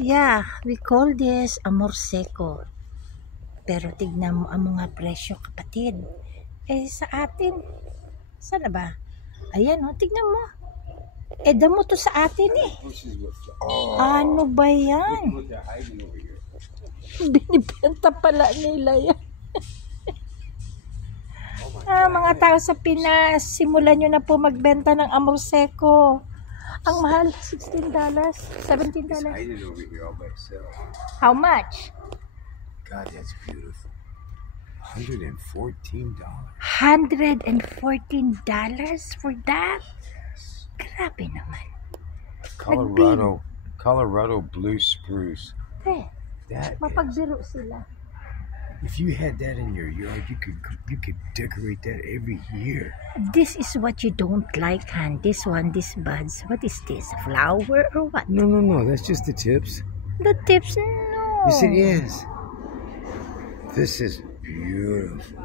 Yeah, we call this amor seco. Pero tignan mo ang mga presyo, kapatid. Sa atin, sana ba? Ayan, tignan mo. Damo to sa atin eh. Ano ba yan? Binibenta pala nila yan. Mga tao sa Pinas, simulan nyo na po magbenta ng amor seco. Ang mahal, $16, $17. How much? God, that's beautiful. $114. $114 for that? Grabe naman. Colorado blue spruce. That mapagbiro sila. If you had that in your yard, you could decorate that every year. This is what you don't like, Han. This buds. What is this? Flower or what? No. That's just the tips. The tips, no. You said yes. This is beautiful.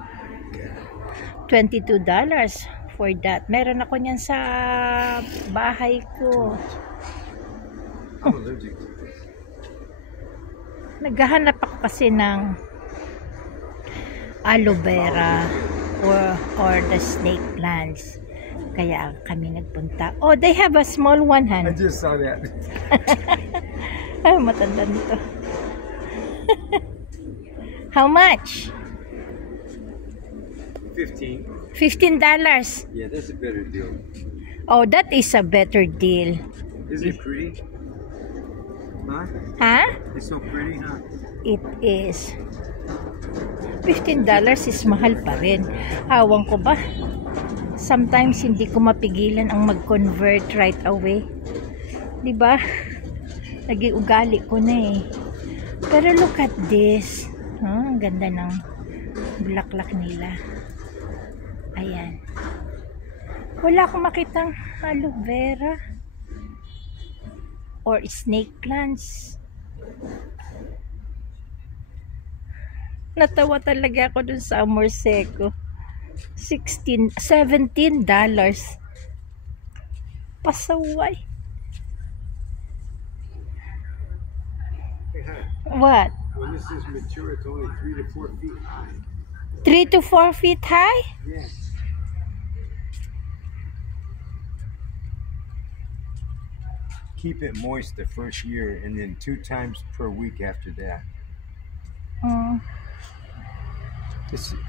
$22 for that. Meron ako niyan sa bahay ko. I'm allergic to this. Naghahanap ako kasi ng aloe vera or the snake plants. Kaya kami nagpunta. Oh, they have a small one, Han. I just saw that. Ay, matanda nito. How much? $15. Yeah, that's a better deal. Oh, that is a better deal. Is it pretty? Huh? It's so pretty, huh? It is. $15 is mahal pa rin. Hawang ko ba? Sometimes hindi ko mapigilan ang mag-convert right away. Diba? Nag-iugali ko na eh. Pero look at this. Ang ganda ng bulaklak nila. Ayan. Wala akong makitang aloe vera or snake plants. Natawa talaga ako dun sa amor seco. $17. Pasaway. What? When this is mature, it's only 3 to 4 feet high. 3 to 4 feet high? Yeah. Keep it moist the first year, and then 2 times per week after that.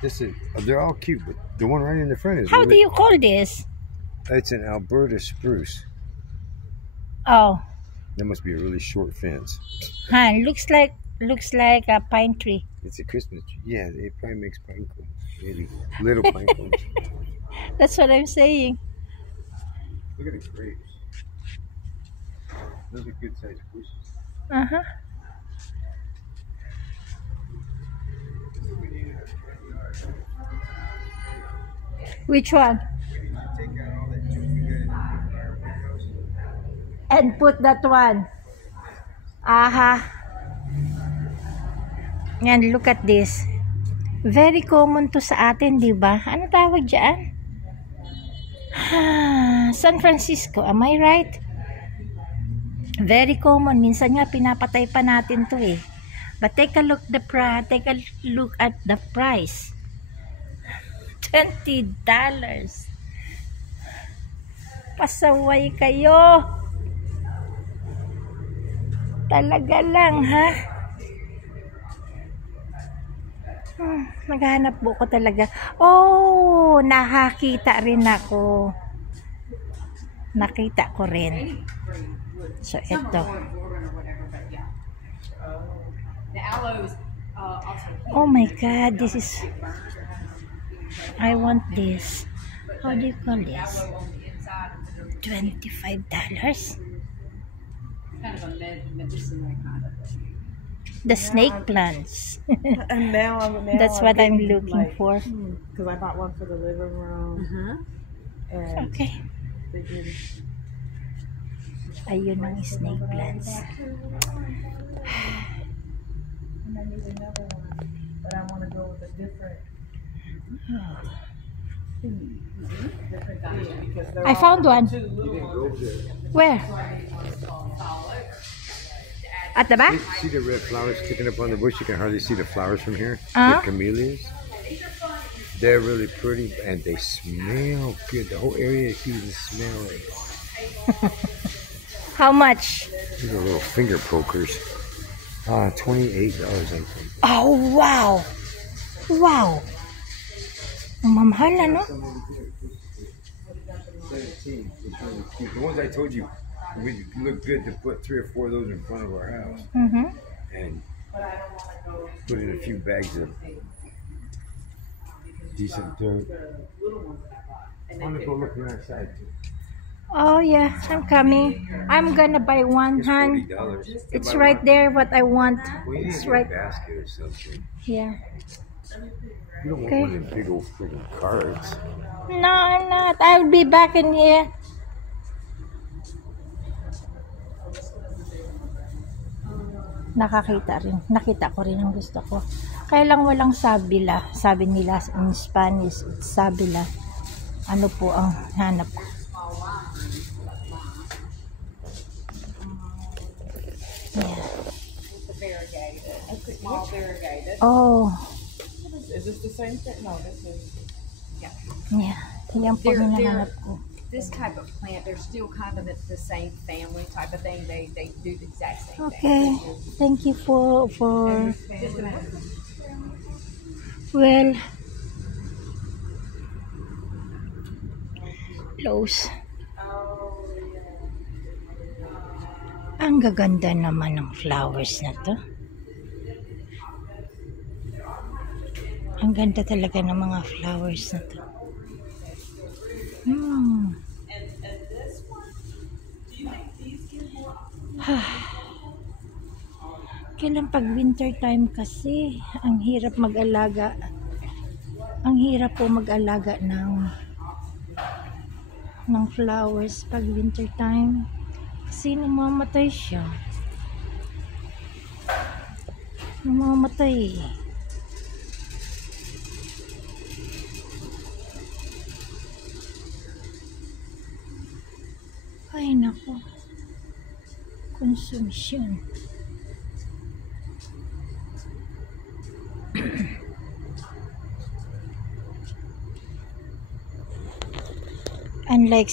This is they're all cute, but the one right in the front is. How do you call this? It's an Alberta spruce. Oh. That must be a really short fence. Huh, looks like a pine tree. It's a Christmas tree. Yeah, it probably makes pine cones. Maybe little pine cones. That's what I'm saying. Look at the grapes. Those are good sized bushes. Uh-huh. Which one? And put that one. Aha. And look at this. Very common to sa atin, di ba? Ano tawag dyan? San Francisco, am I right? Very common. Minsan nga pinapatay pa natin to eh. But take a look at the price. $20. Pasaway kayo. Talaga lang, ha? Naghahanap po ko talaga. Oh, nakakita rin ako. Nakita ko rin. So, ito. Oh my God, this is... I want this. How do you call this? $25? Kind of a medicinal kind of thing. The snake plants. And now That's what I'm looking for. Because I bought one for the living room. And Okay. they did. Ayun ang snake plants. And I need another one, but I want to go with a different because they're I found one. too little. Where? At the back? See the red flowers sticking up on the bush? You can hardly see the flowers from here. Uh-huh. The camellias. They're really pretty and they smell good. The whole area you can smell it. How much? These are little finger pokers. $28, I think. Oh, wow. Wow. Ang mamahal, ano? 17. It's really cute. The ones I told you would look good to put 3 or 4 of those in front of our house. Mm-hmm. And put in a few bags of decent dirt. I want to go look on that side too. Oh, yeah. I'm coming. I'm gonna buy one, It's Han. $40. It's right there what I want. We need It's to right. get a basket or something. Yeah. You don't want Okay. one of them big old freaking cards. No, I'm not. I'll be back in here. Nakita ko rin ang gusto ko. Kaya lang walang sabila. Sabi nila in Spanish, it's sabila. Ano po ang hanap ko? Yeah. The variegated. It's small variegated. Oh, Is this the same thing? No, this is. yeah. Yan po They're- hinahanap ko. This type of plant, they're still kind of the same family type of thing. They do the exact same Okay. thing. Thank you for Just a- well, close. Ang gaganda naman ng flowers na to. Ang ganda talaga ng mga flowers na to. Kailan pag winter time kasi, ang hirap mag-alaga. Ang hirap po mag-alaga ng flowers pag winter time. Kasi namamatay siya. Namamatay. Ay nako. Consumption. Unlike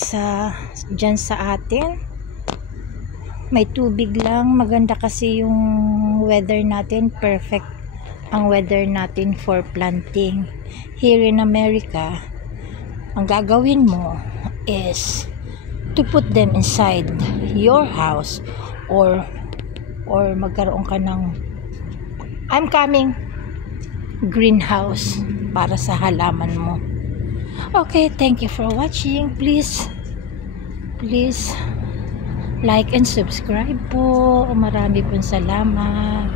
dyan sa atin, may tubig lang. Maganda kasi yung weather natin. Perfect ang weather natin for planting. Here in America, ang gagawin mo is to put them inside your house or magkaroon ka ng greenhouse para sa halaman mo. Okay, thank you for watching. Please like and subscribe po. Marami pong salamat.